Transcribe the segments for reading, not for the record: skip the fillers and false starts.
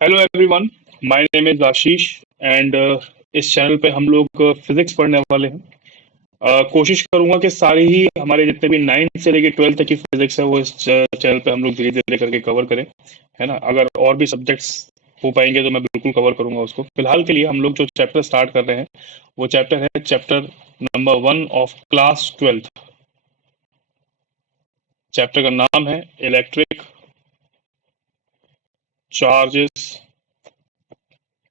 Hello everyone, my name is Ashish and इस channel पे हम लोग फिजिक्स पढ़ने वाले हैं। कोशिश करूंगा कि सारी ही हमारे जितने भी 9th से लेके 12th तक की फिजिक्स है वो इस चैनल पे हम लोग धीरे धीरे करके कवर करें, है ना। अगर और भी सब्जेक्ट्स हो पाएंगे तो मैं बिल्कुल कवर करूंगा उसको। फिलहाल के लिए हम लोग जो चैप्टर स्टार्ट कर रहे हैं वो चैप्टर है chapter number 1 of class 12th। Chapter का नाम है इलेक्ट्रिक चार्जेस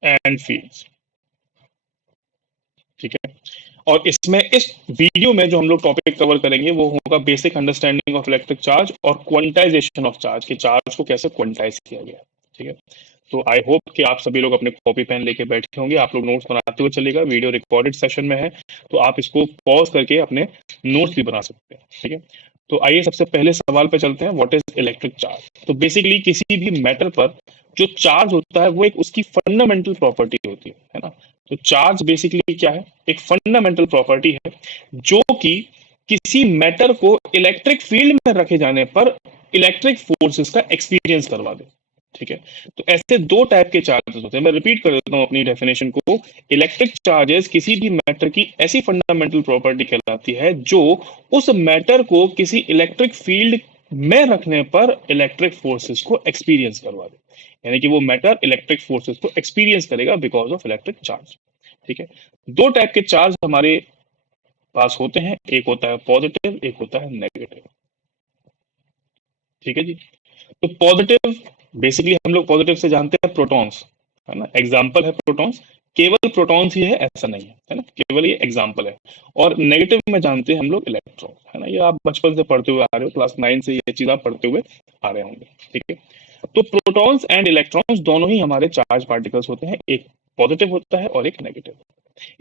एंड फील्ड्स। ठीक है। और इसमें इस वीडियो में जो हम लोग टॉपिक कवर करेंगे वो होगा basic understanding of electric charge और क्वांटाइजेशन ऑफ चार्ज, कि चार्ज को कैसे क्वांटाइज किया गया। ठीक है। तो आई होप कि आप सभी लोग अपने कॉपी पेन लेके बैठे होंगे, आप लोग नोट्स बनाते हुए चलेगा। वीडियो रिकॉर्डेड सेशन में है तो आप इसको पॉज करके अपने नोट्स भी बना सकते हैं। ठीक है। तो आइए सबसे पहले सवाल पे चलते हैं, व्हाट इज इलेक्ट्रिक चार्ज। तो बेसिकली किसी भी मैटर पर जो चार्ज होता है वो एक उसकी फंडामेंटल प्रॉपर्टी होती है ना। तो चार्ज बेसिकली क्या है, एक फंडामेंटल प्रॉपर्टी है जो कि किसी मैटर को इलेक्ट्रिक फील्ड में रखे जाने पर इलेक्ट्रिक फोर्सेस का एक्सपीरियंस करवा दे। ठीक है। तो ऐसे दो टाइप के चार्जेस होते हैं। मैं रिपीट कर देता हूं अपनी डेफिनेशन को। इलेक्ट्रिक चार्जेस किसी भी मैटर की ऐसी फंडामेंटल प्रॉपर्टी कहलाती है जो उस मैटर को किसी इलेक्ट्रिक फील्ड में रखने पर इलेक्ट्रिक फोर्सेस को एक्सपीरियंस करवा दे। यानी कि वो मैटर इलेक्ट्रिक फोर्सेस को एक्सपीरियंस करेगा बिकॉज ऑफ इलेक्ट्रिक चार्ज। ठीक है। दो टाइप के चार्ज हमारे पास होते हैं, एक होता है पॉजिटिव, एक होता है नेगेटिव। ठीक है जी। तो पॉजिटिव बेसिकली हम लोग पॉजिटिव से जानते हैं प्रोटॉन्स, है ना। एग्जाम्पल है प्रोटॉन्स, केवल प्रोटॉन्स ही है ऐसा नहीं है ना, केवल ये एग्जाम्पल है। और नेगेटिव में जानते हैं हम लोग इलेक्ट्रॉन, है ना। ये आप बचपन से पढ़ते हुए आ रहे हो, क्लास 9 से ये चीज आप पढ़ते हुए आ रहे होंगे। ठीक है। तो प्रोटॉन्स एंड इलेक्ट्रॉन्स दोनों ही हमारे चार्ज पार्टिकल्स होते हैं, एक पॉजिटिव होता है और एक नेगेटिव।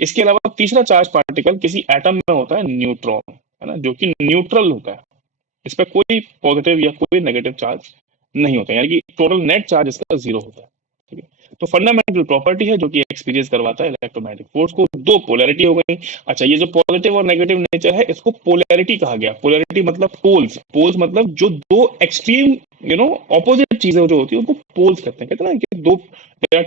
इसके अलावा तीसरा चार्ज पार्टिकल किसी एटम में होता है न्यूट्रॉन, है ना, जो कि न्यूट्रल होता है। इस पर कोई पॉजिटिव या कोई नेगेटिव चार्ज नहीं होता, यानी कि टोटल नेट चार्ज इसका 0 होता है। ठीक है। तो फंडामेंटल प्रॉपर्टी है जो कि एक्सपीरियंस करवाता है इलेक्ट्रोमैग्नेटिक फोर्स को। दो पोलैरिटी हो गई। अच्छा, ये जो पॉजिटिव और नेगेटिव नेचर है इसको पोलैरिटी कहा गया। पोलैरिटी मतलब पोल्स, पोल्स मतलब जो दो एक्सट्रीम ऑपोजिट चीजें जो होती है उनको पोल्स कहते हैं। कहते हैं ना कि दो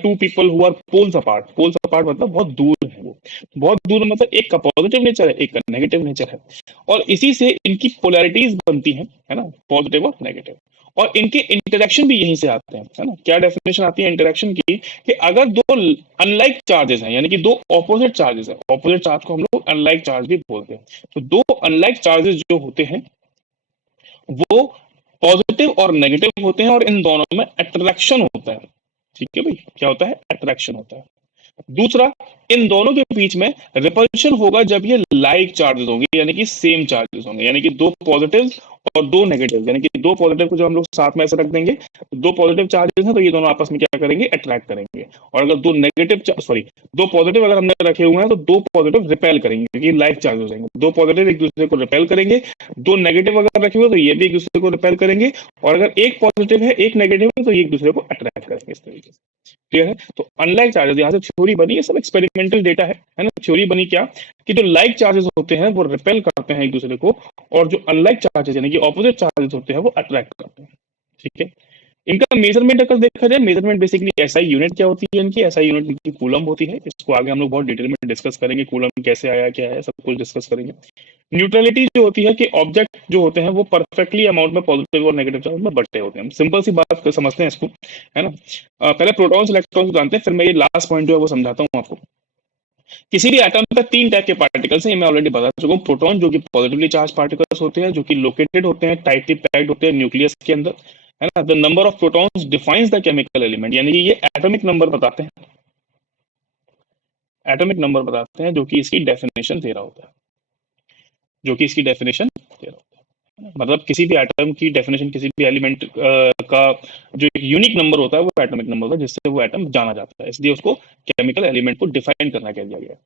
two people who are poles apart. Poles apart मतलब बहुत दूर है वो, बहुत दूर मतलब एक का पॉजिटिव नेचर है, एक का नेगेटिव नेचर है। और इसी से इनकी पोलैरिटीज बनती हैं, है ना, पॉजिटिव और नेगेटिव। और इनके इंटरेक्शन भी यहीं से आते हैं, है ना। क्या डेफिनेशन आती है इंटरेक्शन की, कि अगर दो अनलाइक चार्जेस हैं, यानी कि दो ऑपोजिट चार्जेस हैं, ऑपोजिट चार्ज को हम लोग अनलाइक चार्ज भी बोलते हैं। तो दो अनलाइक चार्जेस जो होते हैं वो पॉजिटिव और नेगेटिव होते हैं और इन दोनों में अट्रैक्शन होता है। ठीक है भाई, क्या होता है, अट्रैक्शन होता है। दूसरा, इन दोनों के बीच में रिपल्शन होगा जब ये लाइक चार्जेस होंगे, यानी कि सेम चार्जेस होंगे, यानी कि दो पॉजिटिव और दो नेगेटिव, यानी कि दो पॉजिटिव को जो हम लोग साथ में ऐसे रख देंगे, दो पॉजिटिव चार्जेस हैं तो ये दोनों आपस में क्या करेंगे, अट्रैक्ट करेंगे। और अगर दो नेगेटिव सॉरी दो पॉजिटिव अगर हमने रखे हुए हैं तो दो पॉजिटिव रिपेल करेंगे, क्योंकि लाइक चार्ज हो जाएंगे। दो पॉजिटिव एक दूसरे को रिपेल करेंगे, दो नेगेटिव अगर रखे हुए तो ये भी एक दूसरे को रिपेल करेंगे। और अगर एक पॉजिटिव है एक नेगेटिव है तो ये एक दूसरे को अट्रैक्ट करेंगे, इस तरीके से। क्लियर है। तो अनलाइक चार्जेस, यहाँ से थ्योरी बनी, ये सब एक्सपेरिमेंटल डेटा है ना। थ्योरी बनी क्या, कि जो लाइक चार्जेस होते हैं वो रिपेल करते हैं एक दूसरे को, और जो अनलाइक चार्जेस यानी कि ऑपोजिट चार्जेस होते हैं वो अट्रैक्ट करते हैं। ठीक है। इनका मेजरमेंट अगर देखा जाए, मेजरमेंट बेसिकली एसआई यूनिट क्या होती है इनकी, एसआई यूनिट इनकी कूलम होती है। इसको आगे हम लोग बहुत डिटेल में डिस्कस करेंगे, कूलम कैसे आया क्या है सब कुछ डिस्कस करेंगे। न्यूट्रलिटी जो होती है कि ऑब्जेक्ट जो होते हैं वो परफेक्टली अमाउंट में पॉजिटिव और नेगेटिव चार्ज में बटे होते हैं। हम सिंपल सी बात समझते हैं इसको, है ना। पहले प्रोटॉन्स इलेक्ट्रॉन्स जानते हैं, फिर मैं ये लास्ट पॉइंट जो है वो समझाता हूँ आपको। किसी भी एटम पे तीन टाइप के पार्टिकल्स हैं, ये मैं ऑलरेडी बता चुका हूँ। प्रोटॉन जो कि पॉजिटिवली चार्ज पार्टिकल्स होते हैं, जो कि लोकेटेड होते हैं, टाइटली पैक्ड होते हैं न्यूक्लियस के अंदर, है ना। The number of protons defines the chemical element, यानी कि ये एटॉमिक नंबर बताते हैं, एटॉमिक नंबर बताते हैं जो कि इसकी डेफिनेशन दे रहा होता है, जो कि इसकी डेफिनेशन दे रहा होता है। मतलब किसी भी एटम की डेफिनेशन, किसी भी एलिमेंट का जो एक यूनिक नंबर होता है वो एटॉमिक नंबर होता है, जिससे वो एटम जाना जाता है, इसलिए उसको केमिकल एलिमेंट को डिफाइन करना कह दिया गया है।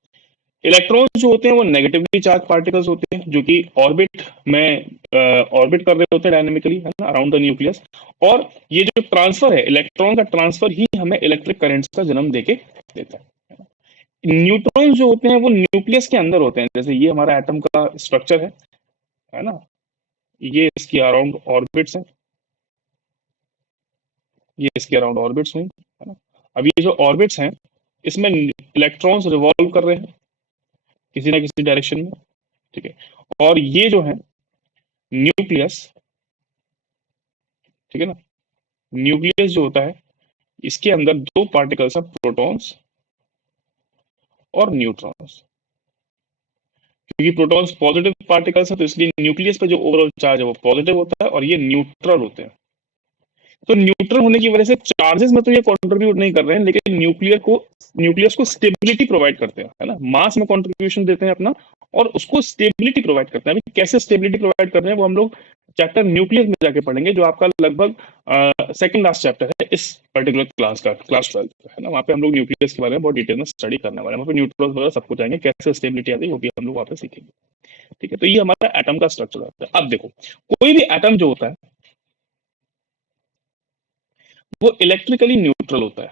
इलेक्ट्रॉन्स जो होते हैं वो नेगेटिवली चार्ज पार्टिकल्स होते हैं, जो कि ऑर्बिट में ऑर्बिट कर रहे होते हैं डायनेमिकली, है ना, अराउंड द न्यूक्लियस। और ये जो ट्रांसफर है, इलेक्ट्रॉन का ट्रांसफर ही हमें इलेक्ट्रिक करंट्स का जन्म देके देता है। न्यूट्रॉन जो होते हैं वो न्यूक्लियस के अंदर होते हैं, जैसे ये हमारा एटम का स्ट्रक्चर है ना। ये इसकी अराउंड ऑर्बिट्स है, ये इसके अराउंड ऑर्बिट्स हुई, है ना। अब ये जो ऑर्बिट्स हैं, इसमें इलेक्ट्रॉन्स रिवॉल्व कर रहे हैं किसी ना किसी डायरेक्शन में, ठीक है। और ये जो है न्यूक्लियस, ठीक है ना, न्यूक्लियस जो होता है, इसके अंदर दो पार्टिकल्स हैं, प्रोटॉन्स और न्यूट्रॉन्स। क्योंकि प्रोटॉन्स पॉजिटिव पार्टिकल्स हैं, तो इसलिए न्यूक्लियस पे जो ओवरऑल चार्ज है वो पॉजिटिव होता है, और ये न्यूट्रल होते हैं। तो न्यूट्रल होने की वजह से चार्जेस में तो ये कंट्रीब्यूट नहीं कर रहे हैं, लेकिन न्यूक्लियस को स्टेबिलिटी प्रोवाइड करते हैं, है ना, मास में कंट्रीब्यूशन देते हैं अपना, और उसको स्टेबिलिटी प्रोवाइड करते हैं। अभी कैसे स्टेबिलिटी प्रोवाइड कर रहे हैं वो हम लोग चैप्टर न्यूक्लियस में जाके पढ़ेंगे, जो आपका लगभग सेकंड लास्ट चैप्टर है इस पर्टिकुलर क्लास का, क्लास 12 का, है ना। वहाँ पे हम लोग न्यूक्लियस के बारे में बहुत डिटेल में स्टडी करने वाले हैं, वहाँ पे न्यूट्रॉन्स वगैरह सब कुछ आएंगे, कैसे स्टेबिलिटी आती है वो भी हम लोग वहाँ पे सीखेंगे, ठीक है। तो ये हमारा एटम का स्ट्रक्चर होता है। अब देखो, कोई भी एटम जो होता है वो इलेक्ट्रिकली न्यूट्रल होता है,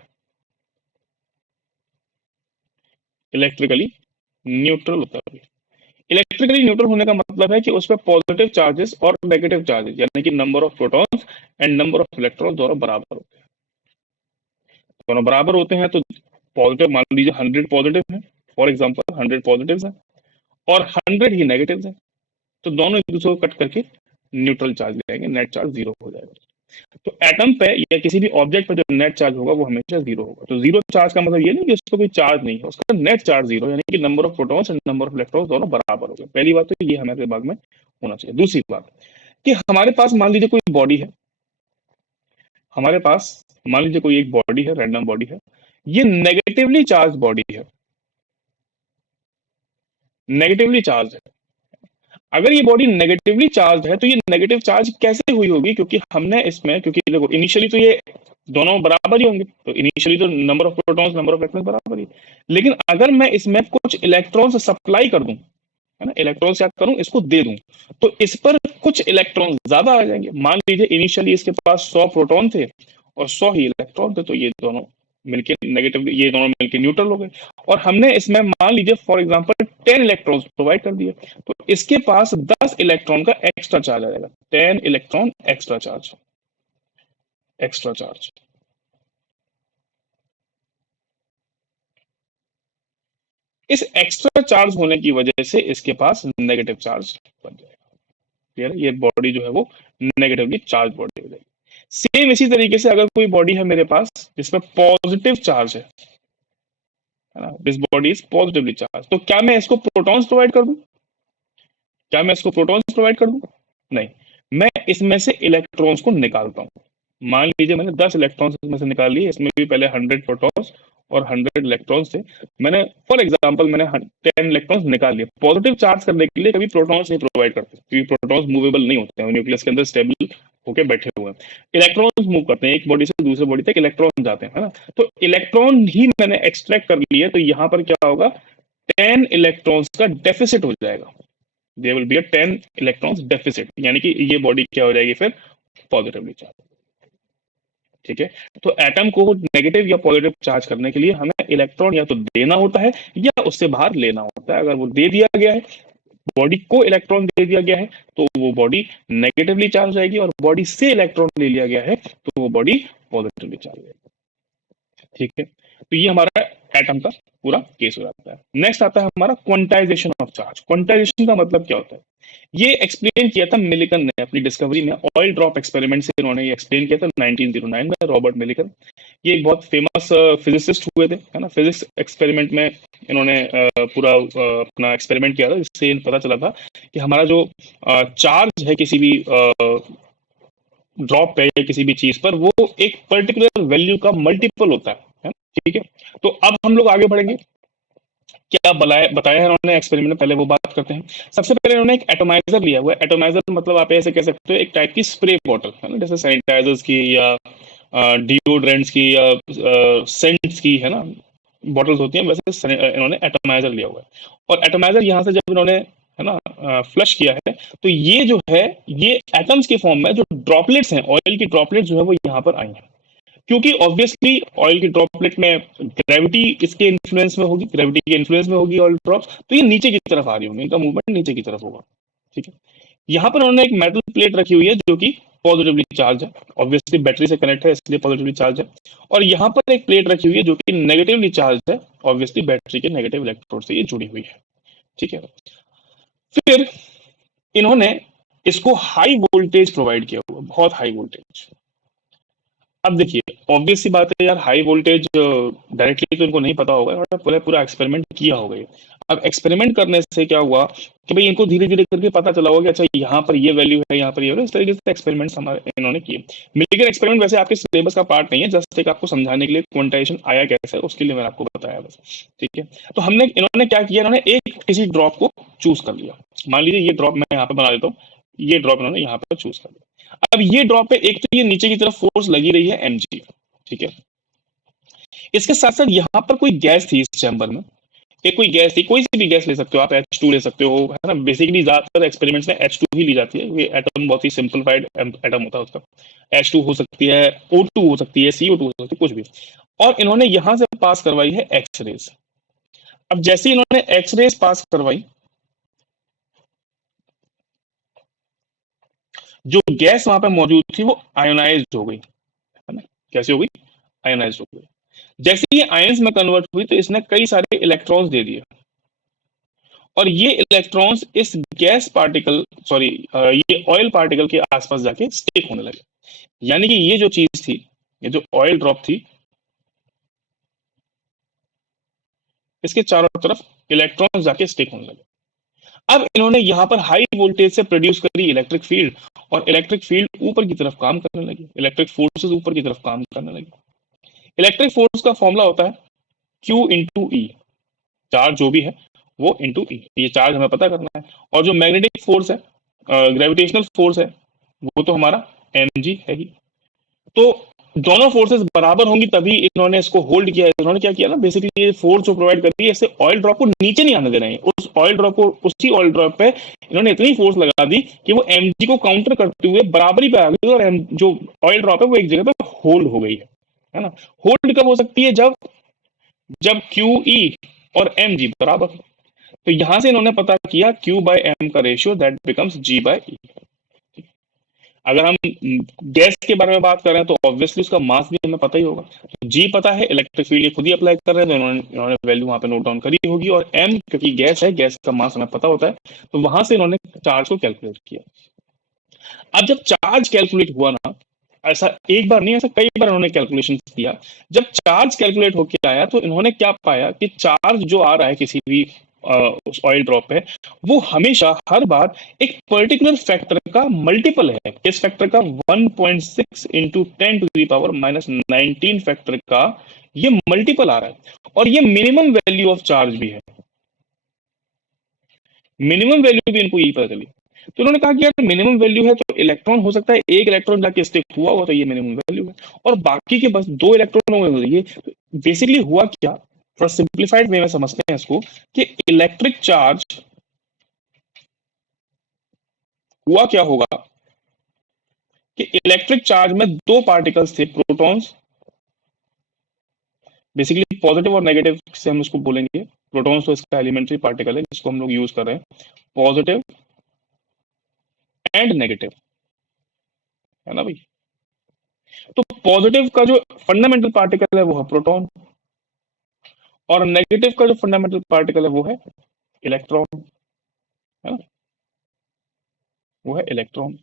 इलेक्ट्रिकली न्यूट्रल होता है। इलेक्ट्रिकली न्यूट्रल होने का मतलब है कि उसमें पॉजिटिव चार्जेस और नेगेटिव चार्जेस, यानी कि number of protons and number of electrons दोनों बराबर होते हैं। दोनों बराबर होते हैं तो पॉजिटिव, मान लीजिए 100 पॉजिटिव है, फॉर एग्जांपल 100 पॉजिटिव है और 100 ही नेगेटिव है, तो दोनों एक दूसरे को कट करके न्यूट्रल चार्ज ले आएंगे, नेट चार्ज जीरो हो जाएगा। तो एटम पे या किसी भी ऑब्जेक्ट पे जो नेट चार्ज होगा वो हमेशा जीरो होगा। तो जीरो चार्ज का मतलब ये नहीं कि उसका कोई चार्ज नहीं है, उसका नेट चार्ज जीरो, यानी कि number of protons and number of electrons दोनों बराबर हो गए। पहली बात तो ये हमारे दिमाग में होना चाहिए। दूसरी बात कि हमारे पास मान लीजिए कोई बॉडी है, हमारे पास मान लीजिए कोई एक बॉडी है, रैंडम बॉडी है, ये नेगेटिवली चार्ज बॉडी है, नेगेटिवली चार्ज है। अगर ये बॉडी नेगेटिवली चार्ज है तो ये नेगेटिव चार्ज कैसे हुई होगी, क्योंकि हमने इसमें, क्योंकि देखो इनिशियली तो ये दोनों बराबर ही होंगे, तो इनिशियली तो number of protons number of electrons बराबर ही। लेकिन अगर मैं इसमें कुछ इलेक्ट्रॉन्स सप्लाई कर दूं, है ना, इलेक्ट्रॉन्स क्या करूं, इसको दे दूं, तो इस पर कुछ इलेक्ट्रॉन ज्यादा आ जाएंगे। मान लीजिए इनिशियली इसके पास 100 प्रोटॉन थे और 100 ही इलेक्ट्रॉन थे, तो ये दोनों मिलके नेगेटिव, ये दोनों मिलके न्यूट्रल हो गए। और हमने इसमें मान लीजिए फॉर एग्जांपल 10 इलेक्ट्रॉन्स प्रोवाइड कर दिए, तो इसके पास 10 इलेक्ट्रॉन का एक्स्ट्रा चार्ज आ जाएगा, 10 electron extra charge, extra charge. इस एक्स्ट्रा चार्ज होने की वजह से इसके पास नेगेटिव चार्ज बन जाएगा। क्लियर है, ये बॉडी जो है वो नेगेटिवली चार्ज बॉडी हो जाएगी। सेम इसी तरीके से अगर कोई बॉडी है मेरे पास जिसमें पॉजिटिव चार्ज है ना, this body is positively charge, तो क्या मैं इसको प्रोटॉन्स प्रोवाइड कर दूं, क्या मैं इसको प्रोटॉन्स प्रोवाइड कर दूं? नहीं, मैं इसमें से इलेक्ट्रॉन्स को निकालता हूं। मान लीजिए मैंने 10 इलेक्ट्रॉन्स इसमें से निकाल लिए, इसमें भी पहले 100 प्रोटॉन्स और 100 इलेक्ट्रॉन्स थे, मैंने फॉर एग्जांपल मैंने 10 इलेक्ट्रॉन्स निकाल लिए। पॉजिटिव चार्ज करने के लिए कभी प्रोटॉन्स नहीं प्रोवाइड करते, क्योंकि प्रोटॉन्स मूवेबल नहीं होते हैं, न्यूक्लियस के अंदर स्टेबल होके बैठे हुए हैं। इलेक्ट्रॉन्स मूव करते हैं, एक बॉडी से दूसरे बॉडी तक इलेक्ट्रॉन जाते हैं, है ना। तो इलेक्ट्रॉन ही मैंने एक्सट्रैक्ट कर लिए, तो यहाँ पर क्या होगा, 10 इलेक्ट्रॉन्स का डेफिसिट हो जाएगा, there will be a 10 electrons deficit, यानी कि ये बॉडी क्या हो जाएगी फिर, पॉजिटिवली चार्ज। ठीक है, तो एटम को नेगेटिव या पॉजिटिव चार्ज करने के लिए हमें इलेक्ट्रॉन या तो देना होता है या उससे बाहर लेना होता है। अगर वो दे दिया गया है, बॉडी को इलेक्ट्रॉन दे दिया गया है, तो वो बॉडी नेगेटिवली चार्ज रहेगी, और बॉडी से इलेक्ट्रॉन ले लिया गया है तो वो बॉडी पॉजिटिवली चार्ज रहेगी। ठीक है, तो ये हमारा एटम का पूरा केस हो जाता है। नेक्स्ट आता है हमारा क्वांटाइजेशन ऑफ चार्ज। क्वांटाइजेशन का मतलब क्या होता है, ये एक्सप्लेन किया था मिलिकन ने अपनी डिस्कवरी में, ऑयल ड्रॉप एक्सपेरिमेंट से इन्होंने ये एक्सप्लेन किया था 1909 में, रॉबर्ट मिलिकन। ये एक बहुत फेमस फिजिसिस्ट हुए थे, है ना। फिजिक्स एक्सपेरिमेंट में इन्होंने पूरा अपना एक्सपेरिमेंट किया था, जिससे पता चला था कि हमारा जो चार्ज है किसी भी ड्रॉप पे या किसी भी चीज पर, वो एक पर्टिकुलर वैल्यू का मल्टीपल होता है। ठीक है, तो अब हम लोग आगे बढ़ेंगे। क्या बताया है उन्होंने एक्सपेरिमेंट में, पहले वो बात करते हैं। सबसे पहले उन्होंने एक एटोमाइजर लिया हुआ है। एटोमाइजर मतलब आप ऐसे कह सकते हो एक टाइप की स्प्रे बॉटल, है ना, जैसे सैनिटाइजर्स की या डिओड्रेंट्स की या सेंट्स की, है ना, बॉटल्स होती हैं, वैसे इन्होंने एटोमाइजर लिया हुआ है। और एटोमाइजर यहाँ से जब इन्होंने, है ना, फ्लश किया है, तो ये जो है ये एटम्स के फॉर्म में जो ड्रॉपलेट्स हैं, ऑयल की ड्रॉपलेट्स जो है वो यहाँ पर आई हैं। क्योंकि ऑब्वियसली ऑयल की ड्रॉपलेट में ग्रेविटी इसके इन्फ्लुएंस में होगी, ग्रेविटी के इन्फ्लुएंस में होगी ऑयल ड्रॉप्स, तो ये नीचे की तरफ आ रही होंगी, इनका मूवमेंट नीचे की तरफ होगा। ठीक है, यहाँ पर उन्होंने एक मेटल प्लेट रखी हुई है जो कि पॉजिटिवली चार्ज है, ऑब्वियसली बैटरी से कनेक्ट है इसलिए पॉजिटिवली चार्ज है। और यहाँ पर एक प्लेट रखी हुई है जो कि नेगेटिवली चार्ज है, ऑब्वियसली बैटरी के नेगेटिव इलेक्ट्रोड से ये जुड़ी हुई है। ठीक है, फिर इन्होंने इसको हाई वोल्टेज प्रोवाइड किया हुआ, बहुत हाई वोल्टेज। अब देखिए ऑब्वियस सी बात है यार, हाई वोल्टेज डायरेक्टली तो इनको नहीं पता होगा, और पूरा पूरा एक्सपेरिमेंट किया होगा ये। अब एक्सपेरिमेंट करने से क्या हुआ कि भाई इनको धीरे धीरे करके पता चला होगा कि अच्छा यहाँ पर ये वैल्यू है, यहाँ पर ये वैल्यू, इस तरीके से एक्सपेरिमेंट्स हमारे इन्होंने किए। लेकिन एक्सपेरिमेंट वैसे आपके सिलेबस का पार्ट नहीं है, जस्ट एक आपको समझाने के लिए क्वांटाइजेशन आया कैसे है उसके लिए मैंने आपको बताया बस। ठीक है, तो हमने इन्होंने क्या किया, इन्होंने एक किसी ड्रॉप को चूज कर लिया। मान लीजिए ये ड्रॉप मैं यहाँ पे बना देता हूँ, ये ड्रॉप इन्होंने यहाँ पर चूज कर लिया। अब ये ड्रॉप पे एक तो ये नीचे की तरफ फोर्स लगी रही है mg, ठीक है। इसके साथ साथ यहाँ पर कोई गैस थी इस चैम्बर में, एक कोई गैस थी, कोई सी भी गैस ले सकते हो आप, H2 ले सकते हो, है ना। बेसिकली ज्यादातर एक्सपेरिमेंट्स में H2 ही ली जाती है, ये एटम बहुत ही सिंपलीफाइड एटम होता है उसका। H2 हो सकती है, O2 हो सकती है, CO2 हो सकती है, कुछ भी। और इन्होंने यहां से पास करवाई है एक्स रेज। अब जैसे ही इन्होंने एक्स रेज पास करवाई, जो गैस वहां पर मौजूद थी वो आयोनाइज हो गई, है ना। कैसे हो गई? आयोनाइज हो गई। जैसे ये आयंस में कन्वर्ट हुई तो इसने कई सारे इलेक्ट्रॉन्स दे दिए, और ये इलेक्ट्रॉन्स इस गैस पार्टिकल, सॉरी ये ऑयल पार्टिकल के आसपास जाके स्टिक होने लगे। यानी कि ये जो चीज थी, ये जो ऑयल ड्रॉप थी, इसके चारों तरफ इलेक्ट्रॉन्स जाके स्टिक होने लगे। अब इन्होंने यहां पर हाई वोल्टेज से प्रोड्यूस करी इलेक्ट्रिक फील्ड, और इलेक्ट्रिक फील्ड ऊपर की तरफ काम करने लगी, इलेक्ट्रिक फोर्सेस ऊपर की तरफ काम करने लगी। इलेक्ट्रिक फोर्स का फॉर्मूला होता है Q इंटू ई, चार्ज जो भी है वो इंटू ई, ये चार्ज हमें पता करना है। और जो मैग्नेटिक फोर्स है, ग्रेविटेशनल फोर्स है, वो तो हमारा mg है ही। तो दोनों फोर्सेस बराबर होंगी तभी इन्होंने इसको होल्ड किया है। इन्होंने क्या किया ना, बेसिकली ये फोर्स जो प्रोवाइड कर रही है इससे ऑयल ड्रॉप को नीचे नहीं आने दे रहे हैं, उस ऑयल ड्रॉप को, उसी ऑयल ड्रॉप पे इन्होंने इतनी फोर्स लगा दी कि वो mg को काउंटर करते हुए बराबरी पे आ गई, और जो ऑयल ड्रॉप है वो एक जगह पे होल्ड हो गई है ना। होल्ड कब हो सकती है? जब जब QE और mg बराबर हो। तो यहां से इन्होंने पता किया Q बाय एम का ratio that becomes G by e. अगर हम गैस के बारे में बात कर रहे हैं तो ऑब्वियसली उसका मास भी हमें पता ही होगा, तो जी पता है, इलेक्ट्रिक फील्ड ये खुद ही अप्लाई कर रहे हैं, तो इन्होंने वैल्यू वहां पे नोट डाउन करी होगी। और एम क्योंकि गैस है, गैस का मास हमें पता होता है, तो वहां से इन्होंने चार्ज को कैलकुलेट किया। अब जब चार्ज कैलकुलेट हुआ ना, ऐसा एक बार नहीं, ऐसा कई बार इन्होंने कैलकुलेशन किया। जब चार्ज कैलकुलेट होकर आया तो इन्होंने क्या पाया कि चार्ज जो आ रहा है किसी भी उस ऑयल ड्रॉप पे, वो हमेशा हर बार एक पर्टिकुलर फैक्टर का मल्टीपल है। किस फैक्टर का? 1.6 इंटू 10⁻⁻19 फैक्टर का ये मल्टीपल आ रहा है, और ये मिनिमम वैल्यू ऑफ चार्ज भी है। मिनिमम वैल्यू भी इनको यही पता चली। तो उन्होंने कहा कि यार मिनिमम वैल्यू है तो इलेक्ट्रॉन हो सकता है एक इलेक्ट्रॉन जाके स्टिक हुआ हो, तो ये मिनिमम वैल्यू है, और बाकी के बस दो इलेक्ट्रॉन हो गए। ये बेसिकली हुआ क्या, थोड़ा सिंप्लीफाइड वे में समझते हैं इसको, कि इलेक्ट्रिक चार्ज हुआ क्या होगा कि इलेक्ट्रिक चार्ज में दो पार्टिकल्स थे, प्रोटॉन्स, बेसिकली पॉजिटिव और नेगेटिव से हम उसको बोलेंगे। प्रोटॉन्स तो इसका एलिमेंट्री पार्टिकल है जिसको हम लोग यूज कर रहे हैं, पॉजिटिव एंड नेगेटिव, है ना भाई। तो पॉजिटिव का जो फंडामेंटल पार्टिकल है वो है प्रोटॉन, और नेगेटिव का जो फंडामेंटल पार्टिकल है वो है इलेक्ट्रॉन, है ना, वो है इलेक्ट्रॉन।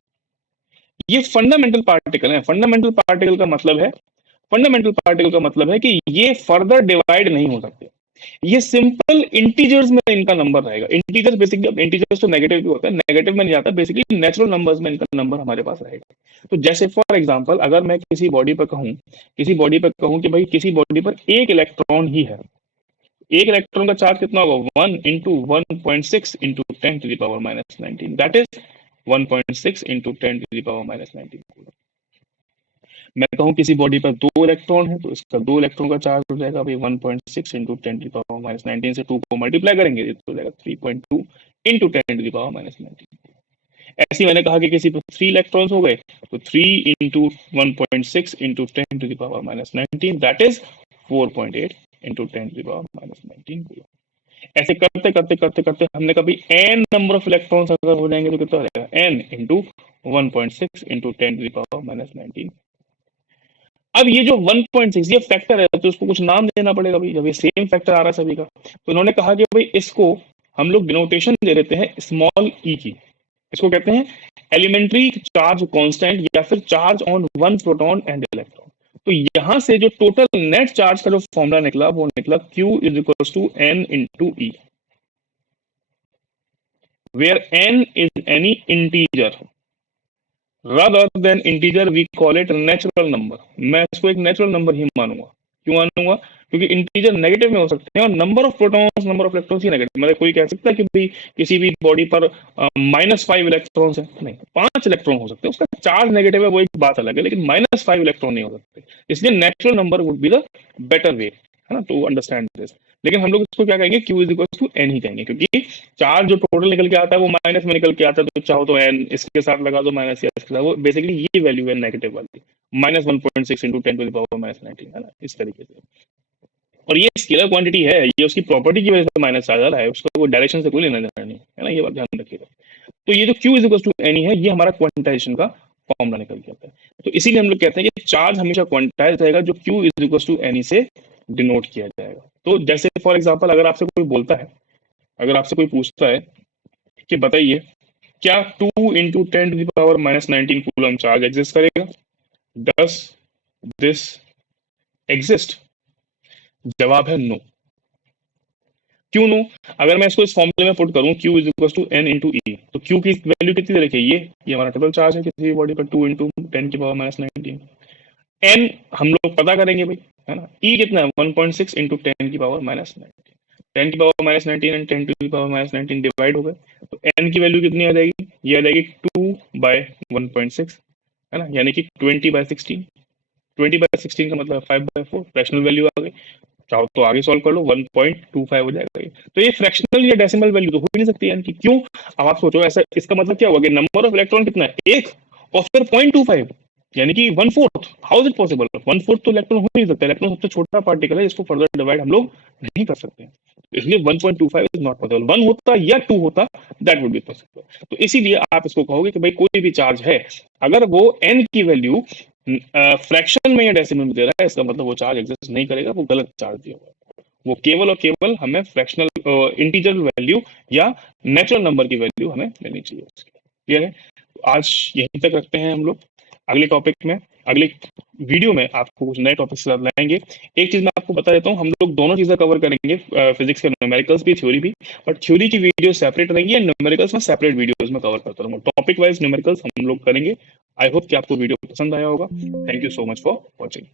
ये फंडामेंटल पार्टिकल है। फंडामेंटल पार्टिकल का मतलब है कि ये फर्दर डिवाइड नहीं हो सकते। ये सिंपल इंटीजर्स में इनका नंबर रहेगा। इंटीजर्स बेसिकली, अब इंटीजर्स तो नेगेटिव भी होता है, नेगेटिव में नहीं आता, बेसिकली नेचुरल नंबर्स में इनका नंबर हमारे पास रहेगा। तो जैसे फॉर एग्जांपल अगर मैं किसी बॉडी पर कहूं कि भाई किसी बॉडी पर एक इलेक्ट्रॉन ही है, एक इलेक्ट्रॉन का चार्ज कितना होगा? 1 into 1.6 into 10⁻⁻19, that is 1.6 into 10⁻⁻19। मैं कहूं किसी बॉडी पर दो इलेक्ट्रॉन है तो इसका दो इलेक्ट्रॉन का चार्ज हो जाएगा भाई 1.6 इंटू 10⁻⁻19 से 2 को मल्टीप्लाई करेंगे तो हो जाएगा 3.2 इंटू 10⁻⁻19। ऐसे ही मैंने कहा कि किसी पर 3 इलेक्ट्रॉन्स हो गए तो 3 into 1.6 into 10⁻⁻19, that is 4.8 into 10⁻⁻19। ऐसे करते करते करते करते हमने कभी n नंबर ऑफ इलेक्ट्रॉन्स अगर हो जाएंगे तो कितना हो जाएगा n इंटू 1.6 इंटू 10⁻⁻19। अब ये जो 1.6 ये फैक्टर है तो उसको कुछ नाम देना पड़ेगा भाई, जब ये सेम फैक्टर आ रहा है सभी का। तो उन्होंने कहा कि भाई इसको हम लोग डिनोटेशन दे देते हैं स्मॉल ई की। इसको कहते हैं एलिमेंट्री चार्ज कांस्टेंट या फिर charge on one proton and electron. तो यहां से जो टोटल नेट चार्ज का जो फॉर्मूला निकला वो निकला Q is equal to n into E, where n is any integer rather than integer we call it natural number। मैं इसको एक नेचुरल नंबर ही मानूंगा। क्यों मानूंगा? क्योंकि इंटीजर नेगेटिव में हो सकते हैं और number of protons number of electrons he negative. मतलब कोई कह सकता है कि भाई किसी भी बॉडी पर -5 इलेक्ट्रॉन्स है, नहीं 5 इलेक्ट्रॉन हो सकते हैं, उसका चार्ज नेगेटिव है वो एक बात अलग है, लेकिन -5 इलेक्ट्रॉन नहीं हो सकते। इसलिए natural number would be the better way, है ना, टू अंडरस्टैंड दिस। लेकिन हम लोग इसको क्या कहेंगे, Q is equal to n ही कहेंगे, क्योंकि चार्ज जो टोटल निकल के आता है वो माइनस में निकल के आता है, तो चाहो तो n इसके साथ लगा दो माइनस या इसके साथ, वो बेसिकली ये वैल्यू है नेगेटिव वाली, -1.6 इंटू 10⁻⁻19, है ना, इस तरीके से। और ये स्केलर क्वांटिटी है, ये उसकी प्रॉपर्टी की वजह से माइनस आ जा रहा है, उसका वो डायरेक्शन से कोई लेना देना नहीं है ना, ये बात ध्यान रखिएगा। तो ये जो Q is equal to n है ये हमारा क्वांटाइजेशन का फॉर्मूला निकल के आता है। तो इसीलिए हम लोग कहते हैं कि चार्ज हमेशा क्वांटाइज रहेगा जो Q is equal to n से डिनोट किया जाएगा। तो जैसे फॉर एग्जांपल अगर आपसे कोई बोलता है, अगर आपसे कोई पूछता है कि बताइए क्या 2 इंटू 10⁻⁻19 कूलम चार्ज एग्जिस्ट करेगा? Does this exist? जवाब है नो। क्यों नो? अगर मैं इसको इस फॉर्मूले में पुट करूं Q is equal to n into e, तो Q की वैल्यू कितनी दे रखी है, ये हमारा टोटल चार्ज है किसी भी बॉडी पर 2 इंटू 10⁻⁻19। n हम लोग पता करेंगे भाई, है ना, ई कितना है 1.6 इंटू 10⁻⁻19। 10⁻⁻19 एंड 10⁻⁻19 डिवाइड हो गए तो n की वैल्यू कितनी आ जाएगी, ये आ जाएगी 2/1.6, है ना, यानी कि 20/16। 20/16 का मतलब 5/4, फ्रैक्शनल वैल्यू आ गई। चाहो तो आगे सॉल्व कर लो, 1.25 हो जाएगा ये। तो ये फ्रैक्शनल या डेसिमल वैल्यू तो हो ही नहीं सकती यानी कि, क्यों? अब आप सोचो ऐसा, इसका मतलब क्या होगा कि नंबर ऑफ इलेक्ट्रॉन कितना है, एक, और फिर 0.25 यानी कि 1/4। How is it possible? 1/4 तो इलेक्ट्रॉन हो नहीं सकता, इलेक्ट्रॉन सबसे छोटा पार्टिकल है, इसको फर्दर डिवाइड हम लोग नहीं कर सकते, इसलिए 1.25 इज नॉट पॉसिबल। 1 होता या 2 होता दैट वुड बी पॉसिबल। तो इसीलिए आप इसको कहोगे कि भाई कोई भी चार्ज है अगर वो n की वैल्यू फ्रैक्शन में या डेसिमल में दे रहा है, इसका मतलब वो चार्ज एग्जिस्ट नहीं करेगा, वो गलत चार्ज दिया हुआ है। वो केवल और केवल हमें फ्रैक्शनल इंटीजर वैल्यू या नेचुरल नंबर की वैल्यू हमें लेनी चाहिए। क्लियर है? तो आज यहीं तक रखते हैं हम लोग। अगले टॉपिक में, अगले वीडियो में आपको कुछ नए टॉपिक से साथ लाएंगे। एक चीज मैं आपको बता देता हूँ, हम लोग दोनों चीजें कवर करेंगे, फिजिक्स के न्यूमेरिकल्स भी, थ्योरी भी, बट थ्योरी की वीडियो सेपरेट रहेंगी और न्यूमेरिकल्स में सेपरेट वीडियोस में कवर करता रहूंगा। टॉपिक वाइज न्यूमेरिकल्स हम लोग करेंगे। आई होप कि आपको वीडियो पसंद आया होगा। Thank you so much for watching.